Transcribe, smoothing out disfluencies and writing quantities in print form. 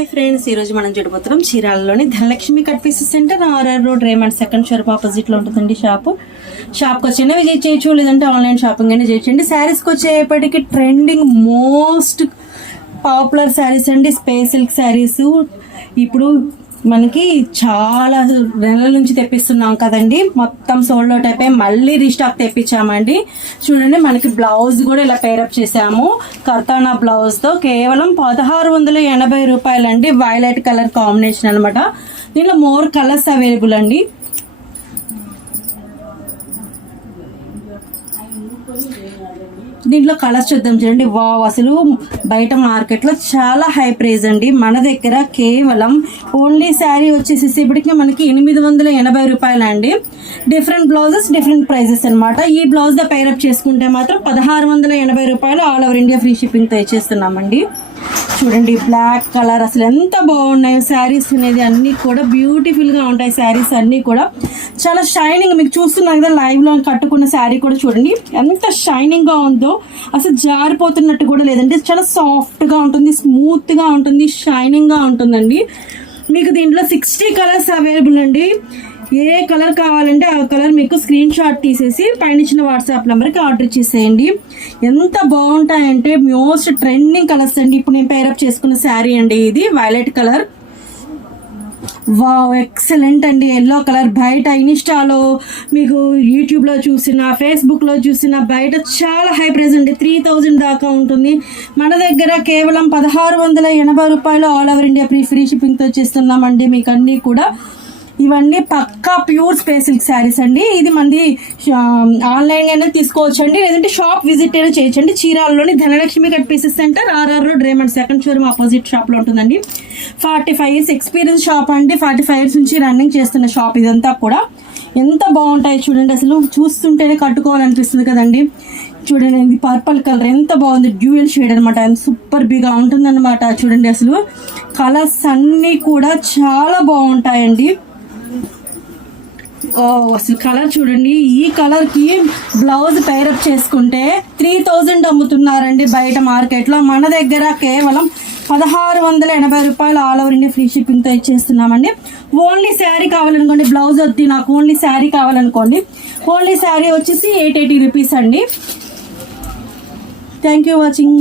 Hi friends, ఈ రోజు మనం చూడబోతున్నాం చీరాలలోని Dhanalakshmi cut pieces centre, RR road, Raymond second shop opposite లో ఉంటుందండి. షాప్కి వచ్చినా విజిట్ చేయొచ్చు, లేదంటే ఆన్లైన్ షాపింగ్ అయినా చేయొచ్చండి. శారీస్కి వచ్చేపటికి ట్రెండింగ్ మోస్ట్ పాపులర్ శారీస్ అండి స్పేస్ సిల్క్ శారీస్. ఇప్పుడు మనకి చాలా నెలల నుంచి తెప్పిస్తున్నాం కదండి, మొత్తం సోల్డ్ అవుట్ అయిపోయి మళ్ళీ రీస్టాక్ తెప్పించామండి. చూడండి, మనకి బ్లౌజ్ కూడా ఇలా పేరప్ చేసాము కర్తానా బ్లౌజ్ తో. కేవలం 1680 రూపాయలండి. వైలెట్ కలర్ కాంబినేషన్ అనమాట. దీనిలో మోర్ కలర్స్ అవైలబుల్ అండి. దీంట్లో కలర్స్ చూద్దాం. చూడండి, వావ్, అసలు బయట మార్కెట్ లో చాలా హై ప్రైస్ అండి. మన దగ్గర కేవలం ఓన్లీ శారీ వచ్చేసి ఇప్పటికి మనకి 880 రూపాయలు అండి. డిఫరెంట్ బ్లౌజెస్ డిఫరెంట్ ప్రైజెస్ అనమాట. ఈ బ్లౌజ్ తో పైరప్ చేసుకుంటే మాత్రం 1680 రూపాయలు. All over India free shipping తో ఇచ్చేస్తున్నామండి. చూడండి, బ్లాక్ కలర్ అసలు ఎంత బాగున్నాయో శారీస్ అనేది. అన్ని కూడా బ్యూటిఫుల్ గా ఉంటాయి శారీస్ అన్ని కూడా. చాలా షైనింగ్, మీకు చూస్తున్నాం కదా లైవ్ లో కట్టుకున్న శారీ కూడా చూడండి ఎంత షైనింగ్ గా ఉందో. అసలు జారిపోతున్నట్టు కూడా లేదండి. చాలా సాఫ్ట్ గా ఉంటుంది, స్మూత్ గా ఉంటుంది, షైనింగ్ గా ఉంటుందండి. మీకు దీంట్లో 60 కలర్స్ అవైలబుల్ అండి. ఏ కలర్ కావాలంటే ఆ కలర్ మీకు స్క్రీన్ షాట్ తీసేసి పైన ఇచ్చిన వాట్సాప్ నెంబర్కి ఆర్డర్ ఇచ్చేసేయండి. ఎంత బాగుంటాయంటే మోస్ట్ ట్రెండింగ్ కలర్స్ అండి. ఇప్పుడు నేను పేరప్ చేసుకున్న శారీ అండి, ఇది వైలెట్ కలర్. వావ్, ఎక్సలెంట్ అండి. ఎల్లో కలర్ బయట ఇన్స్టాలో మీకు యూట్యూబ్లో చూసిన, ఫేస్బుక్లో చూసిన బయట చాలా హై ప్రైస్ అండి. 3000 దాకా ఉంటుంది. మన దగ్గర కేవలం 1680 రూపాయలు. ఆల్ ఓవర్ ఇండియా ఫ్రీ షిప్పింగ్తో చేస్తున్నామండి. మీకు అన్నీ కూడా ఇవన్నీ పక్కా ప్యూర్ స్పేస్ సిల్క్ శారీస్ అండి. ఇది మంది ఆన్లైన్ అయినా తీసుకోవచ్చు అండి, లేదంటే షాప్ విజిట్ అయినా చేయొచ్చండి. చీరాలలోని Dhanalakshmi cut pieces centre, RR road, Raymond second showroom opposite shop లో ఉంటుందండి. 45 years ఎక్స్పీరియన్స్ షాప్ అండి. 45 years నుంచి రన్నింగ్ చేస్తున్న షాప్ ఇదంతా కూడా. ఎంత బాగుంటాయి చూడండి, అసలు చూస్తుంటేనే కట్టుకోవాలనిపిస్తుంది కదండి. చూడండి, ఇది పర్పుల్ కలర్ ఎంత బాగుంది, డ్యూయల్ షేడ్ అనమాట. సూపర్ బిగా ఉంటుంది అనమాట. చూడండి, అసలు కలర్స్ అన్ని కూడా చాలా బాగుంటాయండి. అసలు కలర్ చూడండి, ఈ కలర్ కి బ్లౌజ్ పైరప్ చేసుకుంటే 3000 అమ్ముతున్నారండి బయట మార్కెట్ లో. మన దగ్గర కేవలం 1680 రూపాయలు. All over India free shipping తో ఇచ్చేస్తున్నామండి. ఓన్లీ శారీ కావాలనుకోండి, బ్లౌజ్ వద్దు నాకు, ఓన్లీ శారీ కావాలనుకోండి, ఓన్లీ శారీ వచ్చేసి 880 రూపీస్ అండి. Thank you watching.